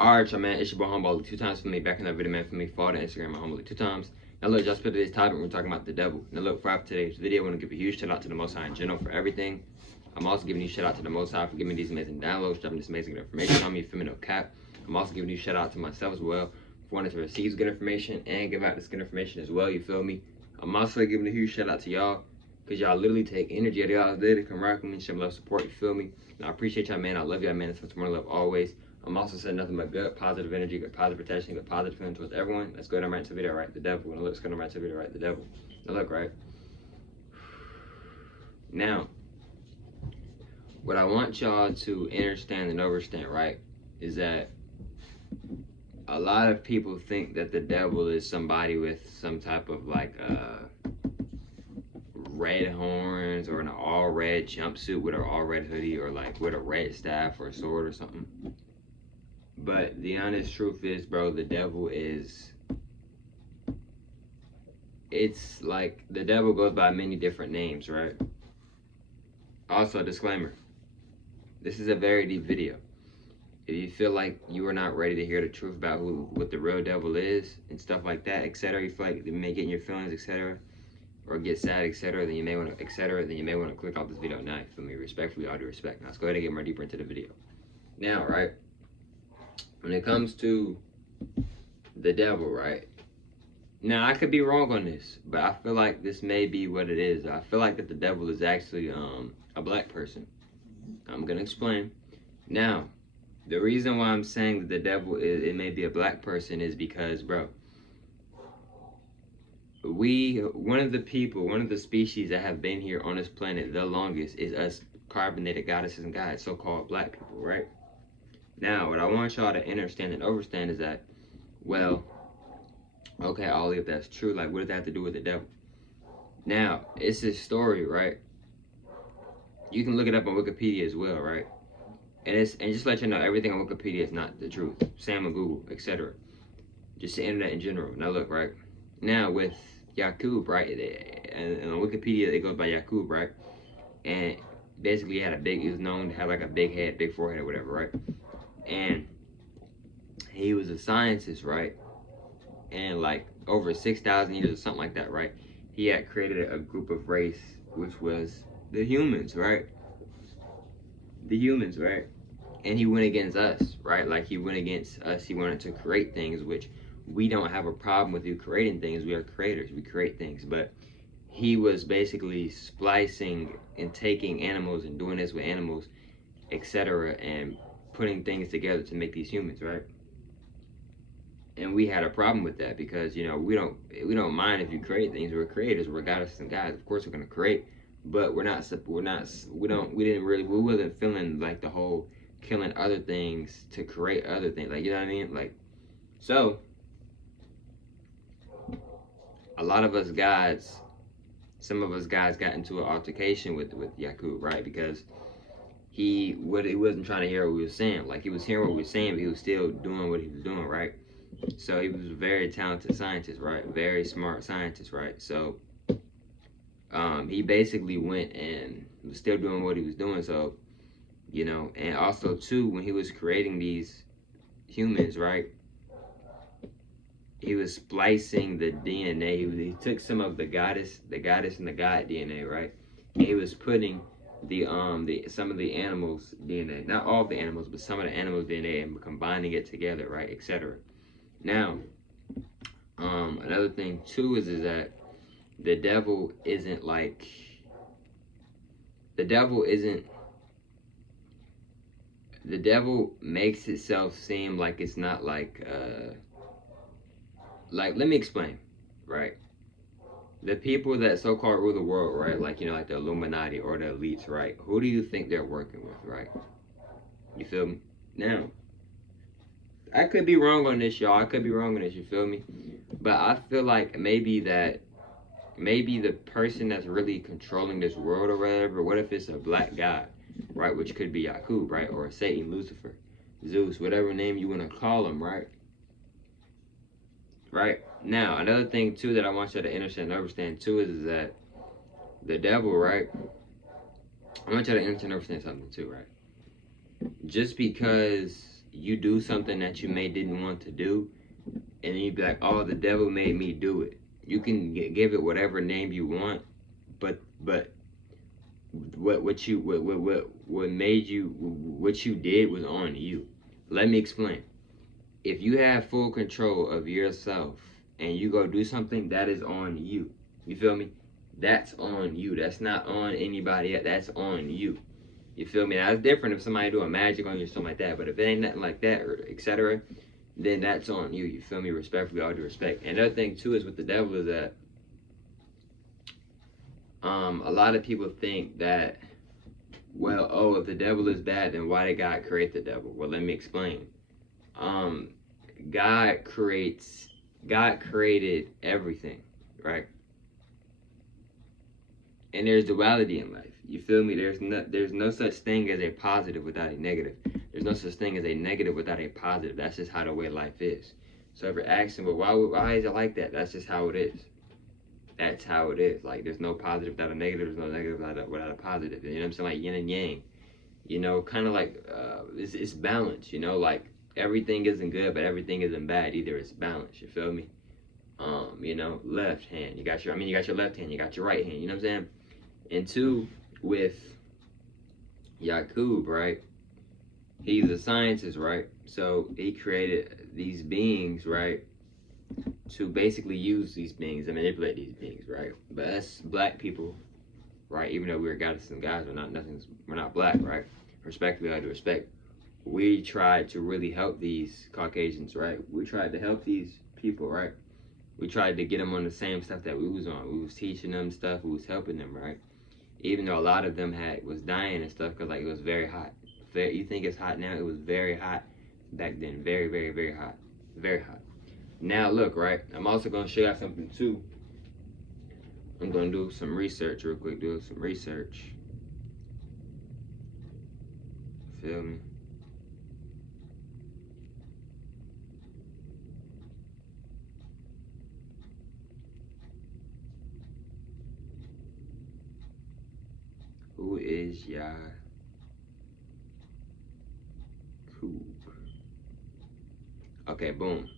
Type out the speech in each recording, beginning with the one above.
Alright, y'all, man, it's your boy Humble 2 times for me. Back in that video, man, for me. Follow the Instagram at Humble 2 times. Now, look, y'all split today's topic. We're talking about the devil. Now, look, for today's video, I want to give a huge shout out to the Most High in general for everything. I'm also giving you shout out to the Most High for giving me these amazing downloads, dropping this amazing information on me, for me, no cap. I'm also giving you shout out to myself as well for wanting to receive good information and give out this good information as well. You feel me? I'm also giving a huge shout out to y'all because y'all literally take energy out of y'all's day to come rock with me, show me love, support. You feel me? And I appreciate y'all, man. I love y'all, man. It's much more love always. I'm also saying nothing but good, positive energy, good positive protection, good positive feeling towards everyone. Let's go down right into the video, right? The devil. Let's go down right into the video, right? The devil. Now look, right? Now, what I want y'all to understand and understand, right, is that a lot of people think that the devil is somebody with some type of like red horns or an all red jumpsuit with an all red hoodie or like with a red staff or a sword or something. But the honest truth is, bro, the devil is, it's like the devil goes by many different names, right? Also, disclaimer, this is a very deep video. If you feel like you are not ready to hear the truth about what the real devil is and stuff like that, etc., you feel like it may get in your feelings, etc., or get sad, etc., then you may want to, etc., then you may want to click off this video now. For me, respectfully, all due respect. Now let's go ahead and get more deeper into the video. Now, right, when it comes to the devil, right? Now I could be wrong on this, but I feel like this may be what it is. I feel like that the devil is actually a black person. I'm gonna explain. Now, the reason why I'm saying that the devil is, it may be a black person is because, bro, one of the species that have been here on this planet the longest is us carbonated goddesses and gods, so-called black people, right? Now, what I want y'all to understand and overstand is that, well, okay, Ollie, if that's true, like, what does that have to do with the devil? Now, it's this story, right? You can look it up on Wikipedia as well, right? And just to let you know, everything on Wikipedia is not the truth. Same on Google, etc. Just the internet in general. Now look, right? Now with Yakub, right? And on Wikipedia it goes by Yakub, right? And basically he was known to have like a big head, big forehead or whatever, right? And he was a scientist, right? And like over 6,000 years or something like that, right? He had created a group of race which was the humans, right? The humans, right? And he went against us, right? Like he went against us. He wanted to create things, which we don't have a problem with you creating things. We are creators. We create things. But he was basically splicing and taking animals and doing this with animals, etc., and putting things together to make these humans, right? And we had a problem with that because, you know, we don't mind if you create things. We're creators. We're goddesses and guys. Of course, we're gonna create, but we wasn't feeling like the whole killing other things to create other things. Like, you know what I mean? Like, so a lot of us guys, some of us guys got into an altercation with Yakub, right? Because he wasn't trying to hear what we were saying. Like, he was hearing what we were saying, but he was still doing what he was doing, right? So he was a very talented scientist, right? Very smart scientist, right? So he basically went and was still doing what he was doing. So, you know, and also too, when he was creating these humans, right? He was splicing the DNA. He took some of the goddess and the god DNA, right? And he was putting some of the animals DNA, not all the animals, but some of the animals DNA, and combining it together, right, etc. Now, another thing too is that the devil isn't like, the devil makes itself seem like it's not like let me explain, right? The people that so-called rule the world, right? Like, you know, like the Illuminati or the elites, right? Who do you think they're working with, right? You feel me? Now, I could be wrong on this, y'all. I could be wrong on this, you feel me? But I feel like maybe the person that's really controlling this world or whatever, what if it's a black god, right? Which could be Yakub, right? Or Satan, Lucifer, Zeus, whatever name you want to call him, right? Right? Now, another thing too that I want you to understand too is that the devil, right? I want you to understand something too, right? Just because you do something that you may didn't want to do, and then you be like, oh, the devil made me do it. You can give it whatever name you want, but what made you, what you did was on you. Let me explain. If you have full control of yourself and you go do something, that is on you. You feel me? That's on you. That's not on anybody else. That's on you. You feel me? Now, it's different if somebody doing magic on you or something like that. But if it ain't nothing like that, or etc., then that's on you. You feel me? Respectfully, all due respect. And another thing too is with the devil is that a lot of people think that, well, oh, if the devil is bad, then why did God create the devil? Well, let me explain. God created everything, right? And there's duality in life. You feel me? There's no such thing as a positive without a negative. There's no such thing as a negative without a positive. That's just how the way life is. So if you're asking, well, why is it like that? That's just how it is. That's how it is. Like, there's no positive without a negative. There's no negative without a positive. You know what I'm saying? Like yin and yang. You know, kind of like it's balance. You know, like everything isn't good, but everything isn't bad either. It's balance. You feel me? You know, left hand. You got your left hand. You got your right hand. You know what I'm saying? And two, with Yakub, right? He's a scientist, right? So he created these beings, right? To basically use these beings and manipulate these beings, right? But us black people, right? Even though we're goddesses and guys, we're not black, right? Respectfully, I do respect. We tried to really help these Caucasians, right? We tried to help these people, right? We tried to get them on the same stuff that we was on. We was teaching them stuff. We was helping them, right? Even though a lot of them was dying and stuff because like it was very hot. You think it's hot now? It was very hot back then. Very, very, very hot. Very hot. Now look, right? I'm also gonna show you something too. I'm gonna do some research real quick. Do some research. Feel me? Who is Yakub? Okay, boom.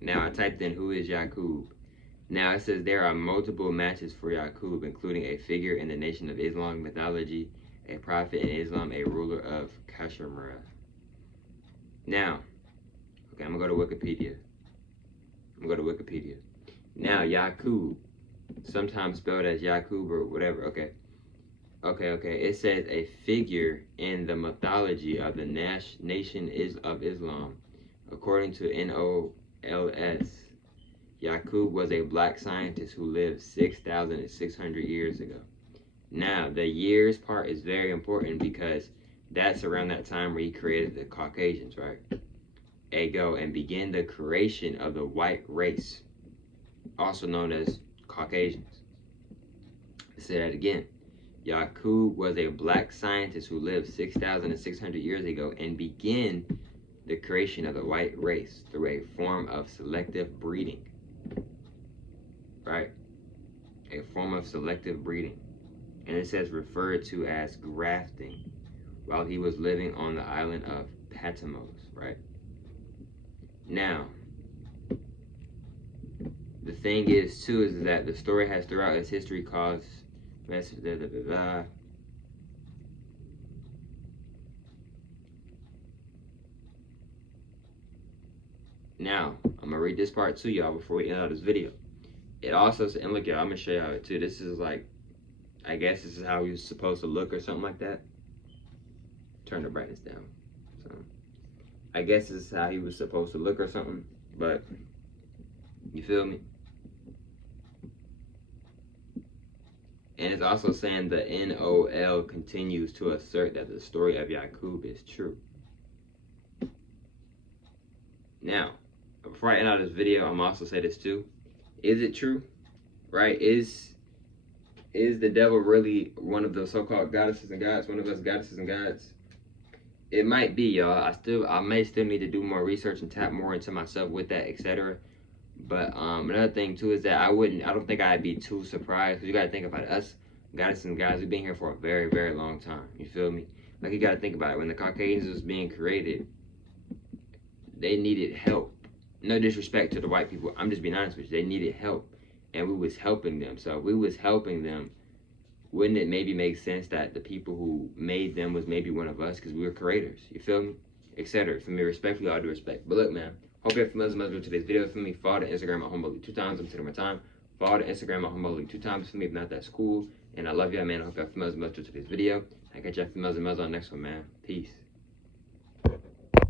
Now I typed in who is Yakub. Now it says there are multiple matches for Yakub, including a figure in the Nation of Islam mythology, a prophet in Islam, a ruler of Kashmir. Now, okay, I'm gonna go to Wikipedia. Now, Yakub, sometimes spelled as Yakub or whatever. Okay. It says a figure in the mythology of the Nation of Islam. According to NOLS, Yakub was a black scientist who lived 6,600 years ago. Now, the years part is very important because that's around that time where he created the Caucasians, right? And began the creation of the white race, also known as Caucasians. Let's say that again. Yakub was a black scientist who lived 6,600 years ago and began the creation of the white race through a form of selective breeding. Right? A form of selective breeding. And it says referred to as grafting while he was living on the island of Patmos, right? Now, the thing is too is that the story has throughout its history caused Now, I'm gonna read this part to y'all before we end out this video. It also says, and look, y'all, I'm gonna show y'all it too. This is like, I guess this is how he was supposed to look or something like that. Turn the brightness down. So, I guess this is how he was supposed to look or something. But, you feel me? And it's also saying the NOL continues to assert that the story of Yakub is true. Now, before I end out this video, I'm also say this too. Is it true? Right? Is the devil really one of the so-called goddesses and gods? One of us goddesses and gods? It might be, y'all. I may still need to do more research and tap more into myself with that, etc. But another thing too is that I don't think I'd be too surprised, because you gotta think about it. Us goddesses and guys, we've been here for a very, very long time. You feel me? Like, you gotta think about it. When the Caucasians was being created, they needed help. No disrespect to the white people. I'm just being honest with you. They needed help, and we was helping them. So if we was helping them, wouldn't it maybe make sense that the people who made them was maybe one of us because we were creators? You feel me? Etc. For me, respectfully, all due respect. But look, man, hope you have familiar with today's video. For me, follow the Instagram at Humboldt 2 times. I'm taking my time. Follow the Instagram at Humboldt 2 times for me. If not, that's cool. And I love y'all, man. I hope you have familiar with today's video. I catch y'all familiar on the next one, man. Peace.